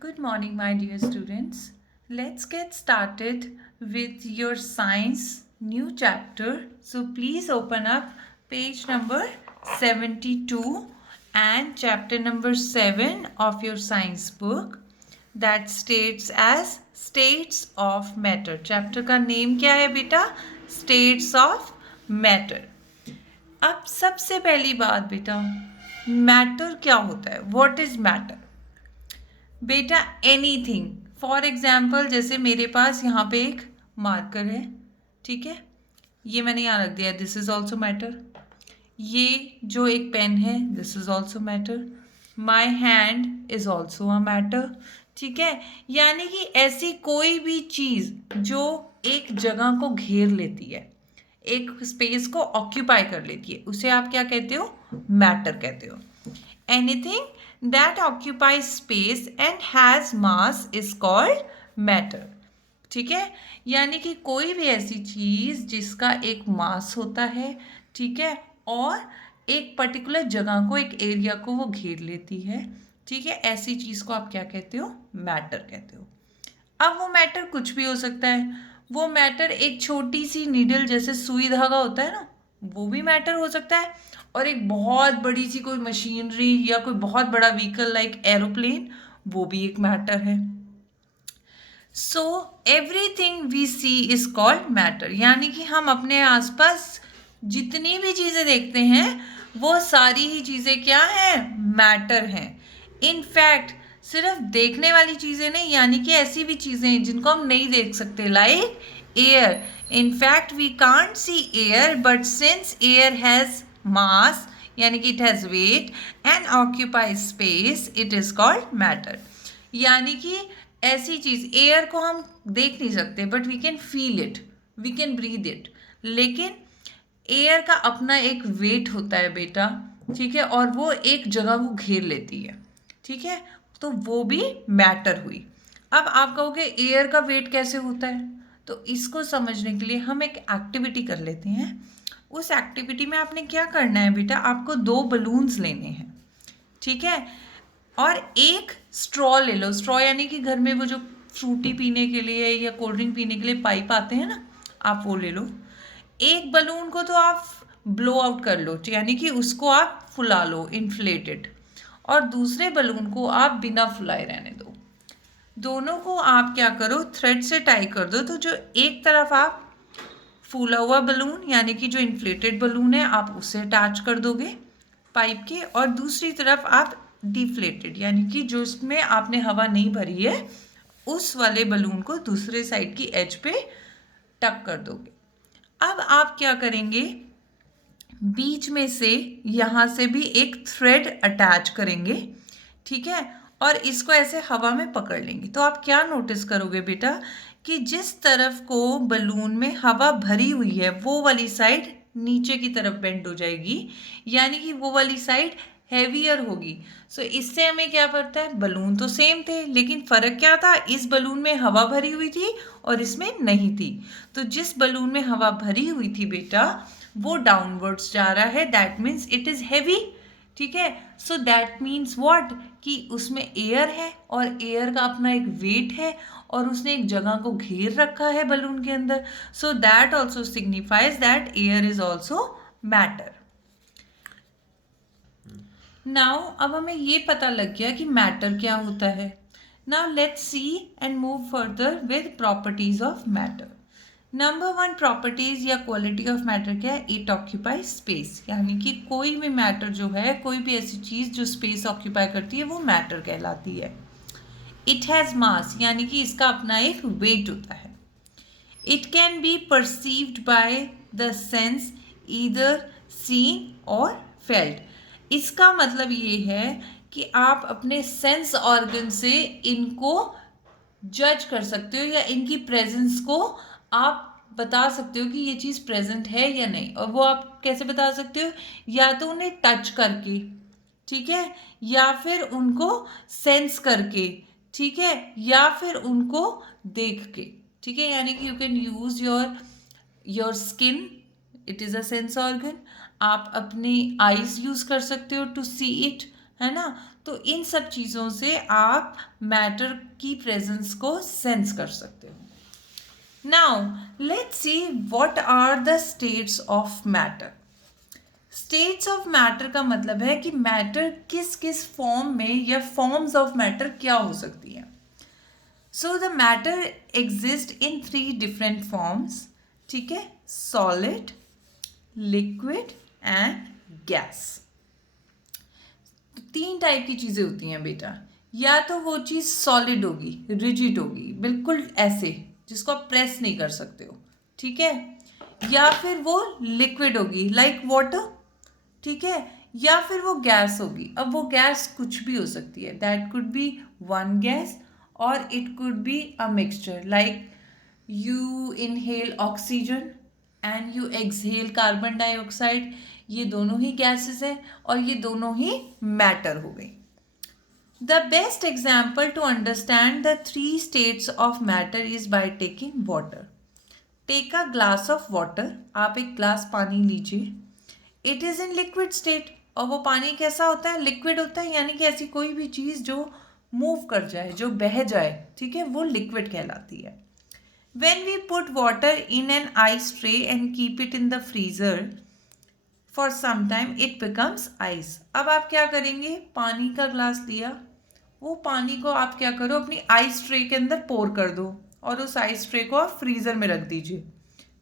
Good morning, my dear students. Let's get started with your science new chapter. So please open up page number 72 and chapter number 7 of your science book that states as states of matter. Chapter का name क्या है बेटा? States of matter. अब सबसे पहली बात बेटा, matter क्या होता है? What is matter? बेटा एनीथिंग, फॉर एग्जाम्पल जैसे मेरे पास यहाँ पे एक मार्कर है, ठीक है, ये मैंने यहाँ रख दिया, दिस इज ऑल्सो मैटर। ये जो एक पेन है, this is also matter. My hand is also a matter, ठीक है। यानी कि ऐसी कोई भी चीज़ जो एक जगह को घेर लेती है, एक स्पेस को ऑक्यूपाई कर लेती है, उसे आप क्या कहते हो? मैटर कहते हो। Anything that occupy space and has mass is called matter, ठीक है। यानी कि कोई भी ऐसी चीज़ जिसका एक मास होता है, ठीक है, और एक पर्टिकुलर जगह को, एक एरिया को वो घेर लेती है, ठीक है, ऐसी चीज़ को आप क्या कहते हो? मैटर कहते हो। अब वो मैटर कुछ भी हो सकता है। वो मैटर एक छोटी सी नीडल जैसे सुई धागा होता है ना, वो भी मैटर हो सकता है। और एक बहुत बड़ी सी कोई मशीनरी या कोई बहुत बड़ा व्हीकल लाइक एरोप्लेन, वो भी एक मैटर है। So everything we see is called matter. यानी कि हम अपने आसपास जितनी भी चीज़ें देखते हैं वो सारी ही चीज़ें क्या हैं? मैटर हैं। इनफैक्ट सिर्फ देखने वाली चीज़ें नहीं, यानी कि ऐसी भी चीज़ें जिनको हम नहीं देख सकते, like air. In fact we can't see air, but since air has mass, यानी कि it has weight and occupies space, it is called matter. यानी कि ऐसी चीज़, एयर को हम देख नहीं सकते but we can feel it, we can breathe it, लेकिन एयर का अपना एक वेट होता है बेटा, ठीक है, और वो एक जगह को घेर लेती है, ठीक है, तो वो भी मैटर हुई। अब आप कहोगे एयर का वेट कैसे होता है? तो इसको समझने के लिए हम एक एक्टिविटी कर लेते हैं। उस एक्टिविटी में आपने क्या करना है बेटा? आपको 2 बलून्स लेने हैं, ठीक है, और एक स्ट्रॉ ले लो। स्ट्रॉ यानी कि घर में वो जो फ्रूटी पीने के लिए या कोल्ड ड्रिंक पीने के लिए पाइप आते हैं ना, आप वो ले लो। एक बलून को तो आप ब्लो आउट कर लो, यानी कि उसको आप फुला लो, इन्फ्लेटेड, और दूसरे बलून को आप बिना फुलाए रहने दो। दोनों को आप क्या करो? थ्रेड से टाई कर दो। तो जो एक तरफ आप फूला हुआ बलून, यानी कि जो इन्फ्लेटेड बलून है, आप उसे अटैच कर दोगे पाइप के, और दूसरी तरफ आप डिफ्लेटेड, यानी कि जो उसमें आपने हवा नहीं भरी है, उस वाले बलून को दूसरे साइड की एज पे टक कर दोगे। अब आप क्या करेंगे? बीच में से यहाँ से भी एक थ्रेड अटैच करेंगे, ठीक है, और इसको ऐसे हवा में पकड़ लेंगे। तो आप क्या नोटिस करोगे बेटा कि जिस तरफ को बलून में हवा भरी हुई है वो वाली साइड नीचे की तरफ बेंड हो जाएगी, यानी कि वो वाली साइड हैवियर होगी। सो इससे हमें क्या पता है? बलून तो सेम थे, लेकिन फ़र्क क्या था? इस बलून में हवा भरी हुई थी और इसमें नहीं थी। तो जिस बलून में हवा भरी हुई थी बेटा, वो डाउनवर्ड्स जा रहा है, that means it is heavy, ठीक है। So that means what? कि उसमें एयर है और एयर का अपना एक वेट है और उसने एक जगह को घेर रखा है बलून के अंदर। So that also signifies that air is also matter. Now अब हमें ये पता लग गया कि मैटर क्या होता है। Now let's C and move further with properties of matter. Number 1 properties या क्वालिटी ऑफ मैटर क्या है? It occupy space. यानी कि कोई भी मैटर जो है, कोई भी ऐसी चीज़ जो स्पेस ऑक्यूपाई करती है, वो मैटर कहलाती है। इट हैज़ मास, यानी कि इसका अपना एक वेट होता है। It can be perceived by the sense, either seen और फेल्ट। इसका मतलब ये है कि आप अपने सेंस ऑर्गन से इनको जज कर सकते हो, या इनकी प्रेजेंस को आप बता सकते हो कि ये चीज़ प्रेजेंट है या नहीं। और वो आप कैसे बता सकते हो? या तो उन्हें टच करके, ठीक है, या फिर उनको सेंस करके, ठीक है, या फिर उनको देख के, ठीक है। यानी कि you can use your skin, it is a sense organ. आप अपनी आईज यूज़ कर सकते हो टू सी इट, है ना। तो इन सब चीज़ों से आप मैटर की प्रेजेंस को सेंस कर सकते हो। Now let's see what are the states of matter. States of matter का मतलब है कि मैटर किस किस फॉर्म में या फॉर्म्स ऑफ मैटर क्या हो सकती है। So the matter exist in 3 different forms, ठीक है, solid, liquid and gas. 3 type की चीज़ें होती हैं बेटा। या तो वो चीज़ सॉलिड होगी, रिजिड होगी, बिल्कुल ऐसे जिसको आप प्रेस नहीं कर सकते हो, ठीक है, या फिर वो लिक्विड होगी लाइक वाटर, ठीक है, या फिर वो गैस होगी। अब वो गैस कुछ भी हो सकती है, that could be one gas और it could be a mixture like you inhale oxygen and you exhale carbon dioxide. ये दोनों ही गैसेस हैं और ये दोनों ही मैटर हो गई। The best example to understand the 3 states of matter is by taking water. Take a glass of water, आप एक ग्लास पानी लीजिए। It is in liquid state, और वो पानी कैसा होता है, लिक्विड होता है, यानी कि ऐसी कोई भी चीज़ जो मूव कर जाए, जो बह जाए, ठीक है, वो लिक्विड कहलाती है। When we put water in an ice tray and keep it in the freezer for some time, it becomes ice. अब आप क्या करेंगे, पानी का ग्लास लिया, वो पानी को आप क्या करो, अपनी आइस ट्रे के अंदर पोर कर दो और उस आइस ट्रे को आप फ्रीज़र में रख दीजिए।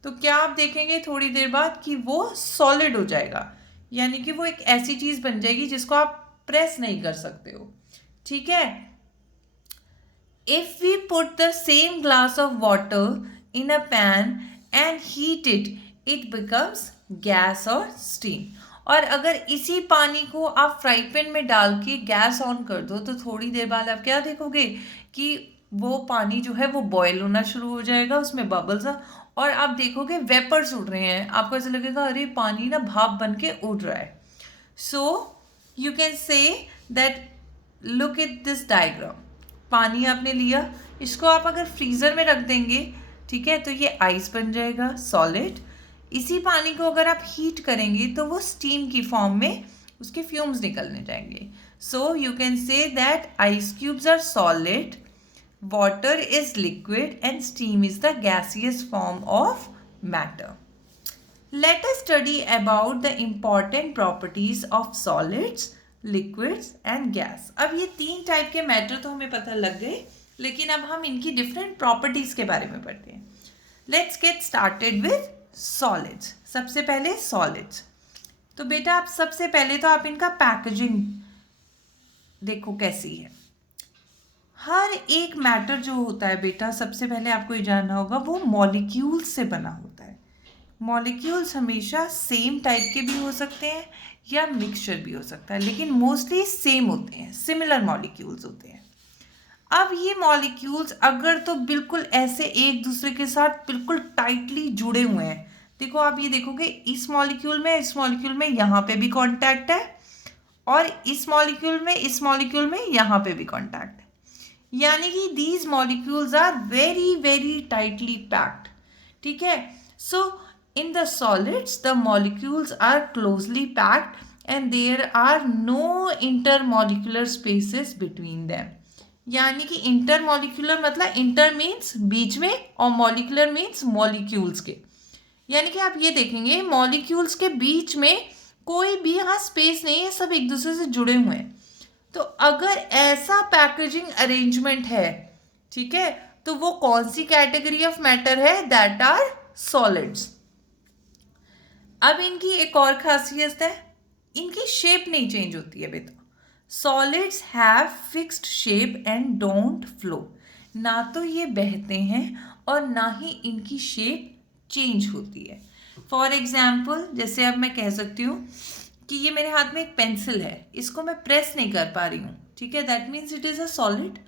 तो क्या आप देखेंगे थोड़ी देर बाद कि वो सॉलिड हो जाएगा, यानी कि वो एक ऐसी चीज़ बन जाएगी जिसको आप प्रेस नहीं कर सकते हो, ठीक है। If we put the same glass of water in a pan and heat it, it becomes gas or steam. और अगर इसी पानी को आप फ्राई पैन में डाल के गैस ऑन कर दो तो थोड़ी देर बाद आप क्या देखोगे कि वो पानी जो है वो बॉयल होना शुरू हो जाएगा, उसमें बबल्स और आप देखोगे वेपर्स उड़ रहे हैं। आपको ऐसा लगेगा अरे पानी ना भाप बन के उड़ रहा है। सो you can say that, look at this diagram. पानी आपने लिया, इसको आप अगर फ्रीज़र में रख देंगे, ठीक है, तो ये आइस बन जाएगा, सॉलिड। इसी पानी को अगर आप हीट करेंगे तो वो स्टीम की फॉर्म में उसके फ्यूम्स निकलने जाएंगे। So you can say that ice cubes are solid, water is liquid and steam is the gaseous form of matter. Let us study about the important properties of solids, liquids and gas. अब ये 3 type के matter तो हमें पता लग गए, लेकिन अब हम इनकी डिफरेंट प्रॉपर्टीज के बारे में पढ़ते हैं। Let's get started with solids. सबसे पहले solids। तो बेटा आप सबसे पहले तो आप इनका पैकेजिंग देखो कैसी है। हर एक मैटर जो होता है बेटा, सबसे पहले आपको ये जानना होगा वो मॉलिक्यूल्स से बना होता है। मॉलिक्यूल्स हमेशा सेम टाइप के भी हो सकते हैं या मिक्सचर भी हो सकता है, लेकिन मोस्टली सेम होते हैं, सिमिलर मॉलिक्यूल्स होते हैं। अब ये मॉलिक्यूल्स अगर तो बिल्कुल ऐसे एक दूसरे के साथ बिल्कुल टाइटली जुड़े हुए हैं, देखो आप ये देखोगे इस मॉलिक्यूल में यहाँ पे भी कॉन्टैक्ट है और इस मॉलिक्यूल में यहाँ पे भी कॉन्टैक्ट है, यानी कि these molecules are very very tightly packed, ठीक है। सो in the solids the molecules are closely packed and there are no intermolecular spaces between them। यानी कि intermolecular मतलब inter means बीच में और molecular means molecules के, यानी कि आप ये देखेंगे molecules के बीच में कोई भी यहाँ space नहीं है, सब एक दूसरे से जुड़े हुए हैं। तो अगर ऐसा पैकेजिंग अरेंजमेंट है, ठीक है, तो वो कौन सी कैटेगरी ऑफ मैटर है, दैट आर सॉलिड्स। अब इनकी एक और खासियत है, इनकी शेप नहीं चेंज होती है बेटा। Solids have fixed shape and don't flow, ना तो ये बहते हैं और ना ही इनकी शेप चेंज होती है। फॉर एग्जाम्पल जैसे अब मैं कह सकती हूँ कि ये मेरे हाथ में एक पेंसिल है, इसको मैं प्रेस नहीं कर पा रही हूँ, ठीक है, that means it is a solid,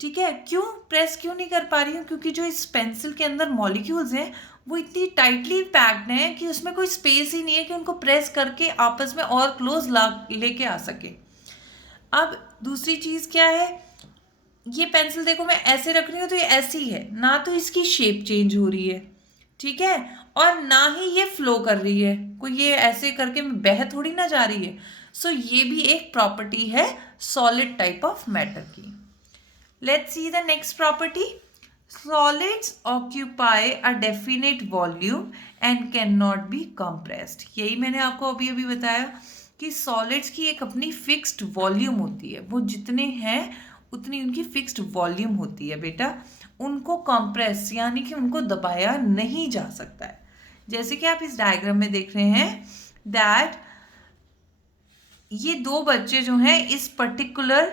ठीक है। क्यों प्रेस क्यों नहीं कर पा रही हूँ, क्योंकि जो इस पेंसिल के अंदर मॉलिक्यूल्स हैं वो इतनी टाइटली पैक्ड हैं कि उसमें कोई स्पेस ही नहीं है कि उनको प्रेस करके आपस में और क्लोज लेके आ सके। अब दूसरी चीज़ क्या है, ये पेंसिल देखो मैं ऐसे रख रही हूँ तो ये ऐसी ही है, ना तो इसकी शेप चेंज हो रही है, ठीक है, और ना ही ये फ्लो कर रही है, कोई ये ऐसे करके बह थोड़ी ना जा रही है। सो ये भी एक प्रॉपर्टी है सॉलिड टाइप ऑफ मैटर की. Let's see the next property. Solids occupy a definite volume and cannot be compressed. यही मैंने आपको अभी अभी बताया कि सॉलिड्स की एक अपनी फिक्स्ड वॉल्यूम होती है. वो जितने हैं उतनी उनकी फिक्स्ड वॉल्यूम होती है बेटा. उनको कंप्रेस यानी कि उनको दबाया नहीं जा सकता है. जैसे कि आप इस डायग्राम में देख रहे हैं दैट ये दो बच्चे जो हैं इस पर्टिकुलर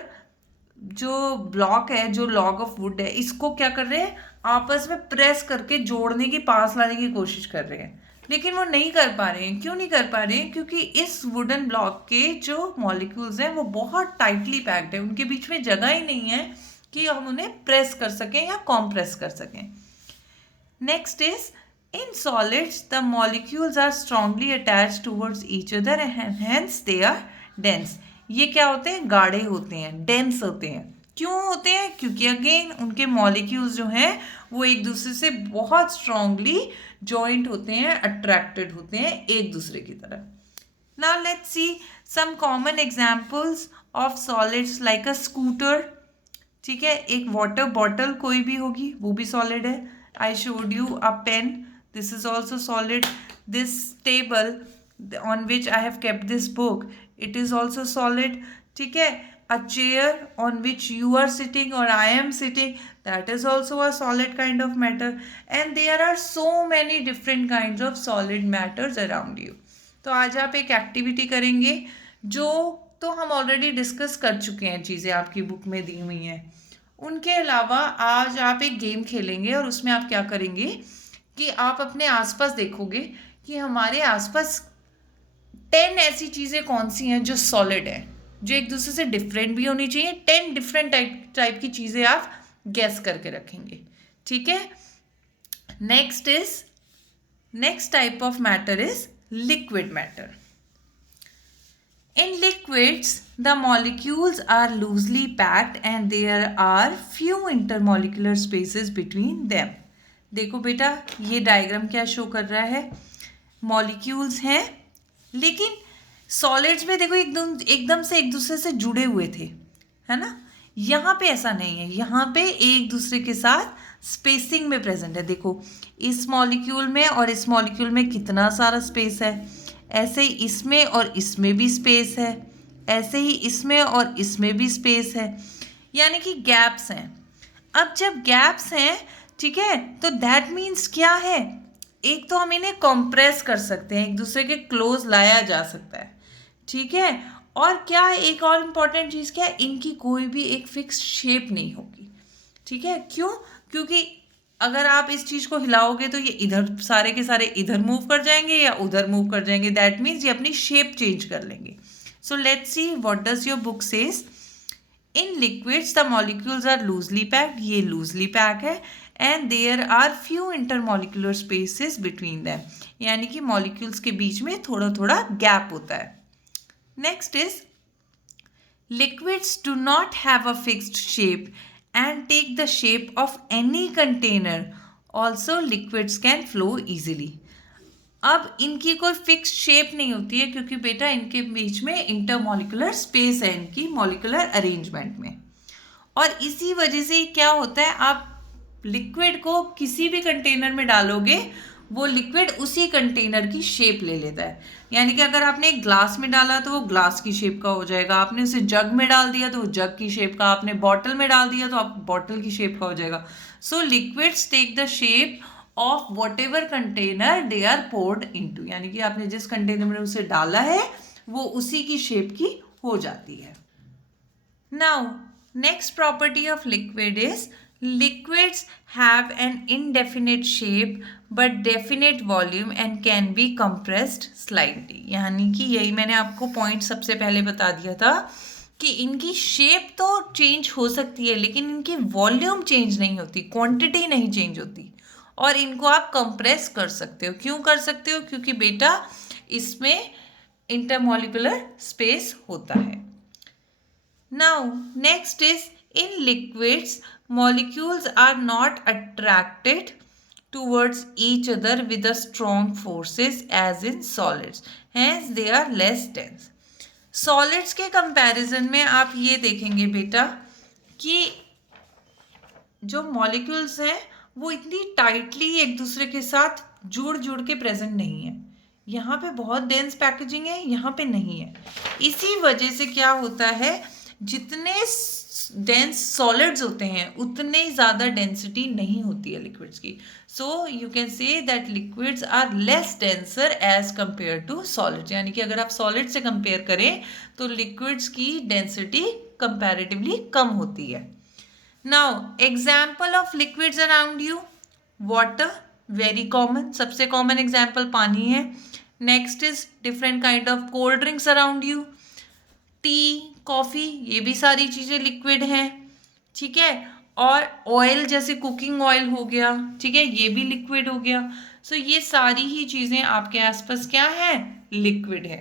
जो ब्लॉक है, जो लॉग ऑफ वुड है, इसको क्या कर रहे हैं, आपस में प्रेस करके जोड़ने की, पास लाने की कोशिश कर रहे हैं. लेकिन वो नहीं कर पा रहे हैं. क्यों नहीं कर पा रहे हैं? क्योंकि इस वुडन ब्लॉक के जो मॉलिक्यूल्स हैं वो बहुत टाइटली पैक्ड है. उनके बीच में जगह ही नहीं है कि हम उन्हें प्रेस कर सकें या कॉम्प्रेस कर सकें. Next is in solids the molecules are strongly attached towards each other and hence they are dense. ये क्या होते हैं? गाढ़े होते हैं, डेंस होते हैं. क्यों होते हैं? क्योंकि अगेन उनके मॉलिक्यूल्स जो हैं वो एक दूसरे से बहुत स्ट्रांगली जॉइंट होते हैं, अट्रैक्टेड होते हैं एक दूसरे की तरफ. Now let's see some common examples of solids like a scooter. ठीक है, एक वाटर बॉटल कोई भी होगी वो भी सॉलिड है. I showed you a pen, this is also solid. This table on which I have kept this book, it is also solid. ठीक है, a chair on which you are sitting or I am sitting, that is also a solid kind of matter. And there are so many different kinds of solid matters around you. तो आज आप एक activity करेंगे जो तो हम already discuss कर चुके हैं, चीज़ें आपकी बुक में दी हुई हैं. उनके अलावा आज आप एक गेम खेलेंगे और उसमें आप क्या करेंगे कि आप अपने आसपास देखोगे कि हमारे आसपास 10 ऐसी चीज़ें कौन सी हैं जो सॉलिड है, जो एक दूसरे से डिफरेंट भी होनी चाहिए. 10 डिफरेंट टाइप की चीज़ें आप गैस करके रखेंगे. ठीक है. Next type of matter is liquid matter. In liquids, the molecules are loosely packed and there are few intermolecular spaces between them. देखो बेटा, ये डायग्राम क्या शो कर रहा है? मॉलिक्यूल्स हैं लेकिन सॉलिड्स में देखो एकदम से एक दूसरे से जुड़े हुए थे, है ना. यहाँ पे ऐसा नहीं है. यहाँ पे एक दूसरे के साथ स्पेसिंग में प्रेजेंट है. देखो इस मॉलिक्यूल में और इस मॉलिक्यूल में कितना सारा स्पेस है. ऐसे ही इसमें और इसमें भी स्पेस है. ऐसे ही इसमें और इसमें भी स्पेस है. यानी कि गैप्स हैं. अब जब गैप्स हैं, ठीक है, तो दैट मीन्स क्या है? एक तो हम इन्हें कंप्रेस कर सकते हैं, एक दूसरे के क्लोज लाया जा सकता है. ठीक है. और क्या है, एक और इम्पॉर्टेंट चीज़ क्या है, इनकी कोई भी एक फिक्स शेप नहीं होगी. ठीक है. क्यों? क्योंकि अगर आप इस चीज़ को हिलाओगे तो ये इधर सारे के सारे इधर मूव कर जाएंगे या उधर मूव कर जाएंगे. दैट मीन्स ये अपनी शेप चेंज कर लेंगे. So let's see what does your book says. In liquids the molecules are loosely packed. ये लूजली पैक है. And there are few intermolecular spaces between them. यानी कि मॉलिक्यूल्स के बीच में थोड़ा थोड़ा गैप होता है. Next is liquids do not have a fixed shape and take the shape of any container. Also liquids can flow easily. अब इनकी कोई फिक्स शेप नहीं होती है क्योंकि बेटा इनके बीच में इंटरमॉलिकुलर स्पेस है इनकी मॉलिकुलर अरेंजमेंट में. और इसी वजह से क्या होता है, आप लिक्विड को किसी भी कंटेनर में डालोगे वो लिक्विड उसी कंटेनर की शेप ले लेता है. यानी कि अगर आपने एक ग्लास में डाला तो वो ग्लास की शेप का हो जाएगा. आपने उसे जग में डाल दिया तो वो जग की शेप का. आपने बॉटल में डाल दिया तो आप बॉटल की शेप का हो जाएगा. So liquids take the shape of whatever container they are poured into. यानी कि आपने जिस कंटेनर में उसे डाला है वो उसी की शेप की हो जाती है. Now next property of liquid is liquids have an indefinite shape but definite volume and can be compressed slightly. यानी कि यही मैंने आपको पॉइंट सबसे पहले बता दिया था कि इनकी शेप तो चेंज हो सकती है लेकिन इनकी वॉल्यूम चेंज नहीं होती, क्वांटिटी नहीं चेंज होती. और इनको आप कंप्रेस कर सकते हो. क्यों कर सकते हो? क्योंकि बेटा इसमें इंटरमॉलिकुलर स्पेस होता है. Now next is in liquids molecules are not attracted towards each other with the strong forces as in solids, hence they are less dense. Solids के कंपैरिजन में आप ये देखेंगे बेटा कि जो मॉलिक्यूल्स हैं वो इतनी टाइटली एक दूसरे के साथ जुड़ जुड़ के प्रेजेंट नहीं है। यहाँ पे बहुत डेंस पैकेजिंग है, यहाँ पे नहीं है। इसी वजह से क्या होता है, जितने डेंस सॉलिड्स होते हैं उतने ज़्यादा डेंसिटी नहीं होती है लिक्विड्स की। So you can say that liquids are less denser as compare to solids. यानी कि अगर आप सॉलिड से कंपेयर करें तो लिक्विड्स की डेंसिटी कंपैरेटिवली कम होती है। Now, example of liquids around you. Water, very common. सबसे common example पानी है. Next is different kind of cold drinks around you. T, coffee, ये भी सारी चीज़ें लिक्विड हैं, ठीक है। और ऑयल जैसे कुकिंग ऑयल हो गया, ठीक है, ये भी लिक्विड हो गया। सो ये सारी ही चीज़ें आपके आसपास क्या है, लिक्विड है।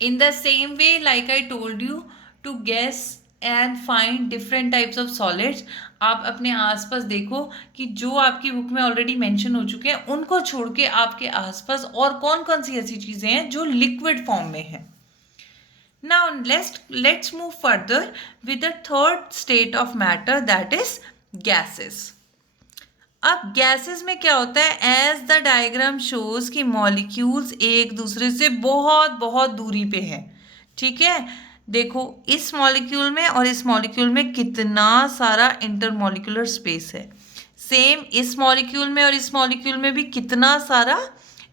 In the same way, like I told you, to guess and find different types of solids, आप अपने आसपास देखो कि जो आपकी बुक में ऑलरेडी मेंशन हो चुके हैं उनको छोड़ के आपके आसपास और कौन कौन सी ऐसी चीज़ें हैं जो लिक्विड फॉर्म में हैं। Now let's move further with the third state of matter, that is gases. अब गैसेस में क्या होता है, एज द डायग्राम शोज कि मॉलिक्यूल्स एक दूसरे से बहुत बहुत दूरी पे हैं, ठीक है। देखो इस मॉलिक्यूल में और इस मॉलिक्यूल में कितना सारा इंटरमॉलिक्यूलर स्पेस है। सेम इस मॉलिक्यूल में और इस मॉलिक्यूल में भी कितना सारा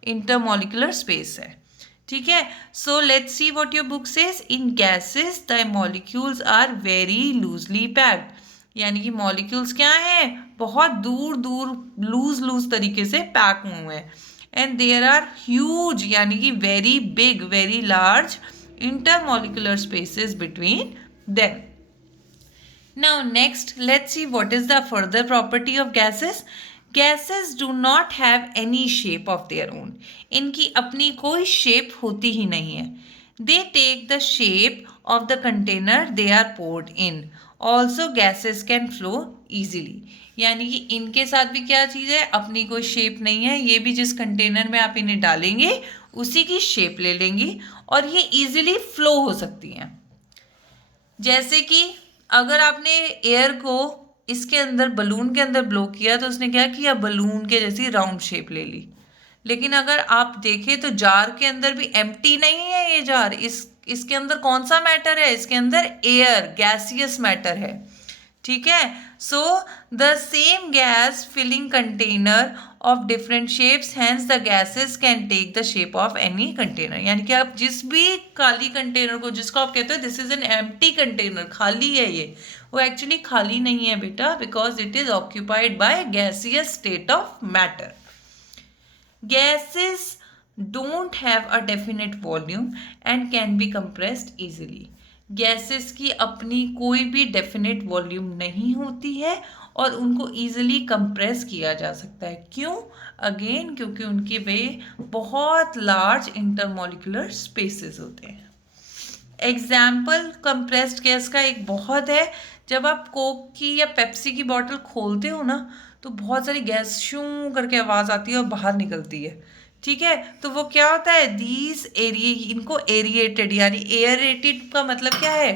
इंटरमॉलिक्यूलर स्पेस है, ठीक है। So let's see what your book says. In gases the molecules are very loosely packed. यानी कि मॉलिक्यूल्स क्या हैं, बहुत दूर दूर लूज तरीके से पैक हुए हैं। एंड देयर आर ह्यूज, यानी कि very big, very large intermolecular spaces between them. Now next, let's see what is the further property of gases. Gases do not have any shape of their own. इनकी अपनी कोई shape होती ही नहीं है. They take the shape of the container they are poured in. Also gases can flow easily. यानी कि इनके साथ भी क्या चीज़ है, अपनी कोई शेप नहीं है, ये भी जिस कंटेनर में आप इन्हें डालेंगे उसी की शेप ले लेंगी और ये इजीली फ्लो हो सकती हैं। जैसे कि अगर आपने एयर को इसके अंदर बलून के अंदर ब्लो किया तो उसने क्या किया, बलून के जैसी राउंड शेप ले ली। लेकिन अगर आप देखें तो जार के अंदर भी एम्प्टी नहीं है ये जार, इसके अंदर कौन सा मैटर है, इसके अंदर एयर, गैसियस मैटर है, ठीक है। So the same gas filling container of different shapes, hence the gases can take the shape of any container. यानी कि आप जिस भी खाली कंटेनर को, जिसको आप कहते हो this is an empty container, खाली है ये, वो एक्चुअली खाली नहीं है बेटा, because it is occupied by gaseous state of matter. Gases don't have a definite volume and can be compressed easily. Gases की अपनी कोई भी डेफिनेट वॉल्यूम नहीं होती है और उनको ईजिली कंप्रेस किया जा सकता है। क्यों? अगेन क्योंकि उनके वे बहुत लार्ज इंटरमॉलिक्यूलर स्पेसेस होते हैं। एग्जाम्पल कंप्रेस्ड गैस का एक बहुत है, जब आप कोक की या पेप्सी की बॉटल खोलते हो ना तो बहुत सारी गैस शू करके आवाज़ आती है और बाहर निकलती है, ठीक है। तो वो क्या होता है, दीज एरिए, इनको एरिएटेड, यानी एयरेटेड का मतलब क्या है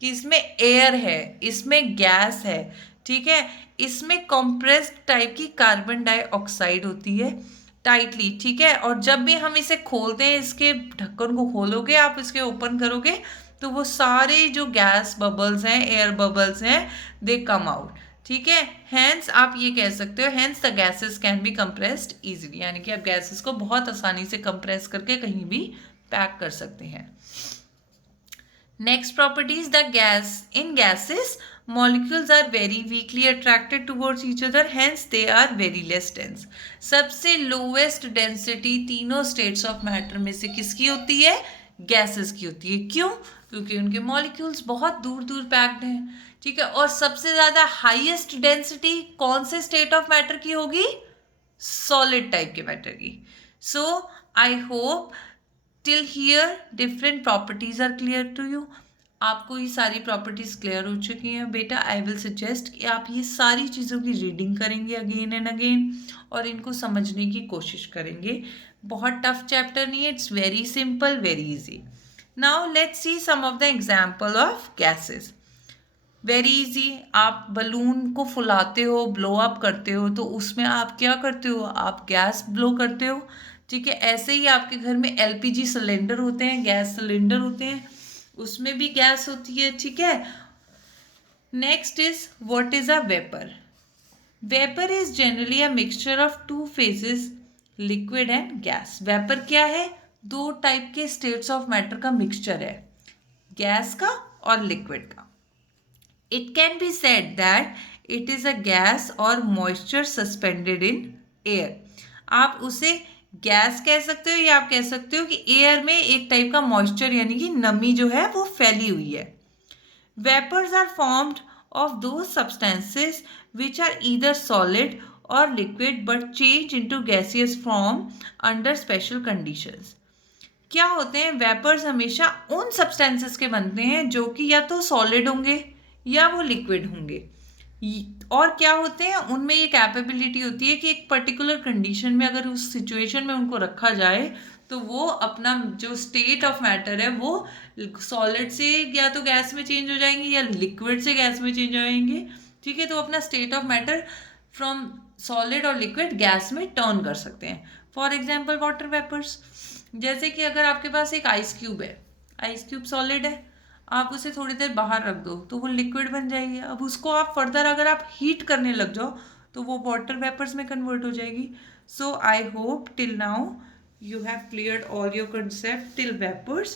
कि इसमें एयर है, इसमें गैस है, ठीक है। इसमें कंप्रेस्ड टाइप की कार्बन डाइऑक्साइड होती है टाइटली, ठीक है। और जब भी हम इसे खोलते हैं, इसके ढक्कन को खोलोगे आप, इसके ओपन करोगे तो वो सारे जो गैस बबल्स हैं, एयर बबल्स हैं, दे कम आउट, ठीक है। हैंस आप ये कह सकते हो, hence the gases can be compressed easily, यानी कि आप गैसेस को बहुत आसानी से कंप्रेस करके कहीं भी पैक कर सकते हैं। Next properties, the gas in gases molecules are very weakly attracted towards each other, hence they are very less dense. सबसे lowest density तीनों states of matter में से किसकी होती है, गैसेस की होती है। क्यों? क्योंकि उनके मॉलिक्यूल्स बहुत दूर दूर पैक्ड हैं, ठीक है। और सबसे ज़्यादा हाईएस्ट डेंसिटी कौन से स्टेट ऑफ मैटर की होगी, सॉलिड टाइप के मैटर की। So I hope till here different properties are clear to you. आपको ये सारी प्रॉपर्टीज़ क्लियर हो चुकी हैं बेटा। आई विल सजेस्ट कि आप ये सारी चीज़ों की रीडिंग करेंगे अगेन एंड अगेन और इनको समझने की कोशिश करेंगे। बहुत टफ चैप्टर नहीं है, it's very simple, very easy. Now let's see some of the example of gases. Very easy. आप बलून को फुलाते हो, ब्लो अप करते हो, तो उसमें आप क्या करते हो, आप गैस ब्लो करते हो. ठीक है, ऐसे ही आपके घर में एलपीजी सिलेंडर होते हैं, गैस सिलेंडर होते हैं, उसमें भी गैस होती है. ठीक है. Next is what is a vapour. Vapour is generally a mixture of two phases, liquid and gas. Vapour क्या है, दो टाइप के स्टेट्स ऑफ मैटर का मिक्सचर है, गैस का और लिक्विड का. It can be said that it is a gas or moisture suspended in air. आप उसे गैस कह सकते हो या आप कह सकते हो कि एयर में एक टाइप का मॉइस्चर यानी कि नमी जो है वो फैली हुई है. Vapors are formed of those substances which are either solid or liquid but change into gaseous form under special conditions. क्या होते हैं, वेपर्स हमेशा उन सब्सटेंसेस के बनते हैं जो कि या तो सॉलिड होंगे या वो लिक्विड होंगे. और क्या होते हैं, उनमें ये कैपेबिलिटी होती है कि एक पर्टिकुलर कंडीशन में अगर उस सिचुएशन में उनको रखा जाए तो वो अपना जो स्टेट ऑफ मैटर है वो सॉलिड से या तो गैस में चेंज हो जाएंगे या लिक्विड से गैस में चेंज हो जाएंगे. ठीक है, तो अपना state of matter from solid और लिक्विड गैस में टर्न कर सकते हैं. For example water vapours. जैसे कि अगर आपके पास एक आइस क्यूब है, आइस क्यूब सॉलिड है, आप उसे थोड़ी देर बाहर रख दो तो वो लिक्विड बन जाएगी. अब उसको आप फर्दर अगर आप हीट करने लग जाओ तो वो वाटर वेपर्स में कन्वर्ट हो जाएगी. So I hope till now you have cleared all your concept till vapors.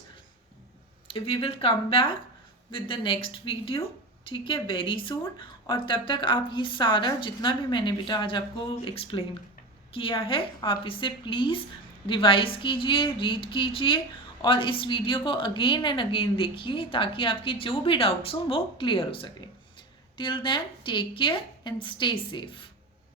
We will come back with the next video. ठीक है, very soon. और तब तक आप ये सारा जितना भी मैंने बेटा आज आपको एक्सप्लेन किया है आप इसे प्लीज़ रिवाइज कीजिए, रीड कीजिए और इस वीडियो को अगेन एंड अगेन देखिए ताकि आपके जो भी डाउट्स हों वो क्लियर हो सके. Till then take care and stay safe.